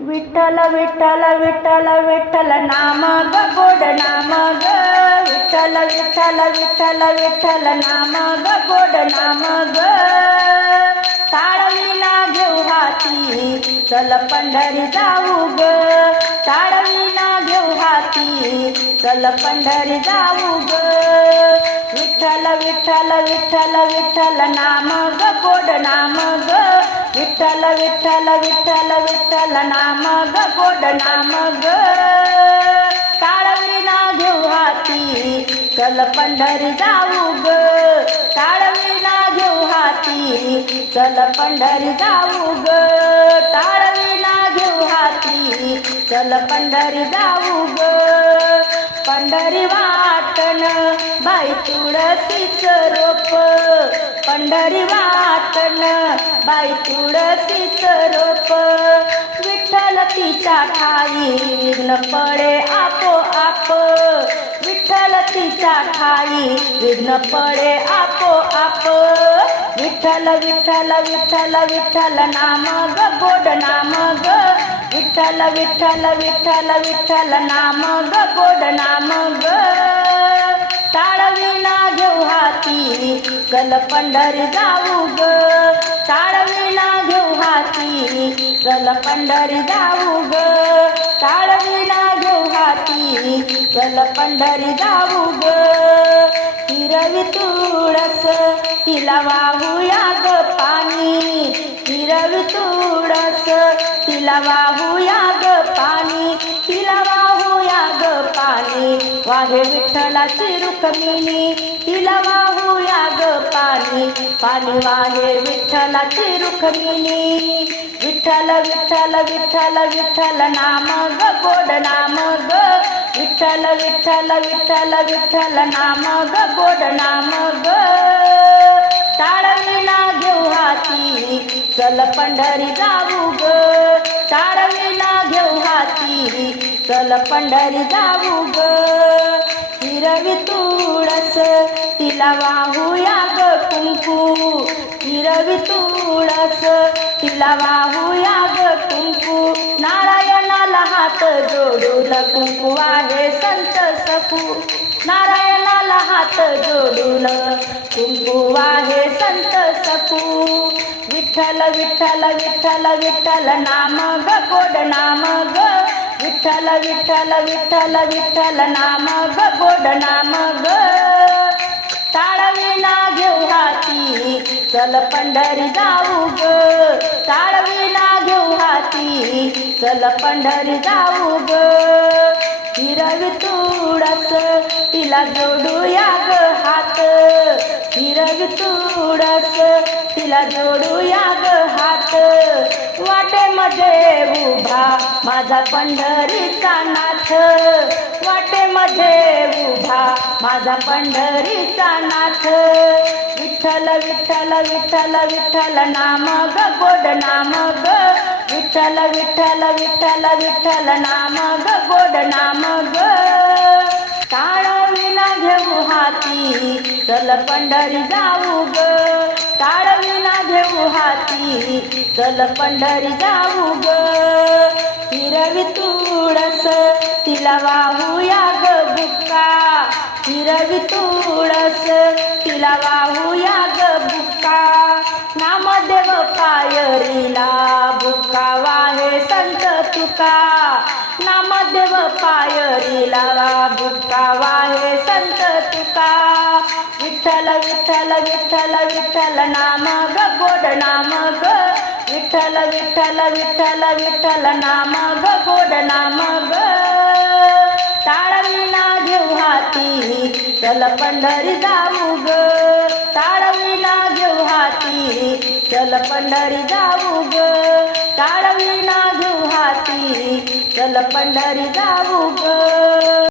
विठ्ठल विठ्ठल विठ्ठल विठ्ठल नाम ग गोड नाम ग. विठ्ठल विठ्ठल विठ्ठल विठ्ठल नाम ग गोड नाम ग. ताळवीना घेऊ हाती चल पंढरी जाऊ ग. ताळवीना घेऊ हाती चल पंढरी जाऊ ग. विठ्ठल विठ्ठल विठ्ठल विठ्ठल नाम ग गोड नाम ग. विठ्ठल विठ्ठल विठ्ठल विठ्ठल नाम ग गोड नाम ग. ताळवीना घेऊ हाती चल पंढरी जाऊ ग. काळविना घेऊ हाती चल पंढरी जाऊ ग. काळविना घेऊ हाती चल पंढरी जाऊ ग. पंढरी वाटण बाई तुळशीच रोप पंढरी वाटण. बाई तुळशीच रोप विठ्ठल तिच्या ठाई विघ्न पडे आपोआप. विठ्ठल तिच्या ठाई विघ्न पडे आपोआप. विठ्ठल विठ्ठल विठ्ठल विठ्ठल नाम ग गोड नाम ग. विठ्ठल विठ्ठल विठ्ठल विठ्ठल नाम ग गोड नाम ग. टाळविना घेऊ हाती. चल पंढर जाऊ ग. टाळविना घेऊ हाती. चल पंढर जाऊ ग. टाळविना घेऊ हाती. चल पंढर जाऊ ग. हिरवी तुळस तिला वाहूया ग पाणी. हिरवी तुळस तिला तिला वाहूया ग पाणी. वाहे विठ्ठलाची रुक्मिणी. तिला वाहूया लाग पाणी. पाणी वाहे विठ्ठलाची रुक्मिणी. विठ्ठल विठ्ठल विठ्ठल विठ्ठल नाम ग गोड नाम ग. विठ्ठल विठ्ठल विठ्ठल विठ्ठल नाम ग गोड नाम ग. ताळविना घेऊ हाती चल पंढरी जाऊ ग. ताळविना घेऊ हाती चल पंढरी जाऊ ग. हिरवी तुळस तिला वाहूया ग कुंकू. हिरवी तुळस तिला वाहूया ग कुंकू. नारायणाला हात जोडून कुंकू आहे संत सकू नारायणाला हात जोडून कुंकू आहे संत सकू विठ्ठल विठ्ठल विठ्ठल विठ्ठल नाम ग गोड नाम ग. विठ्ठल विठ्ठल विठ्ठल विठ्ठल नाम ग गोड नाम ग. ताळविना घेऊ हाती चल पंढरी जाऊ ग. ताळविना घेऊ हाती चल पंढरी जाऊ ग. हिरवी तुळस तिला जोडूया ग हात. हिरग तुळस तिला जोडूया ग हात. वाटेमध्ये उभा माझा पंढरीचा नाथ. वाटेमध्ये उभा माझा पंढरीचा नाथ. विठ्ठल विठ्ठल विठ्ठल विठ्ठल नाम ग गोड नाम ग. विठ्ठल विठ्ठल विठ्ठल विठ्ठल नाम ग गोड नाम ग. चल पंढरी जाऊ ग. काळविना घेऊ हाती. चल पंढरी जाऊ ग. हिरवी तुळस तिला वाहूया ग बुक्का. हिरवी तुळस तिला वाहूया ग बुक्का. नामदेव पायरीला बुक्का वाहे. तुका नामदेव पायरीला बुक्का वाहे संत तुका. विठ्ठल विठ्ठल विठ्ठल विठ्ठल नाम ग गोड नाम ग. विठ्ठल विठ्ठल विठ्ठल विठ्ठल नाम ग गोड नाम ग. टाळविना घेऊ हाती चल पंढरी जाऊ ग. टाळविना घेऊ हाती चल पंढरी जाऊ ग. टाळविना चल पंढरी जाऊ ग.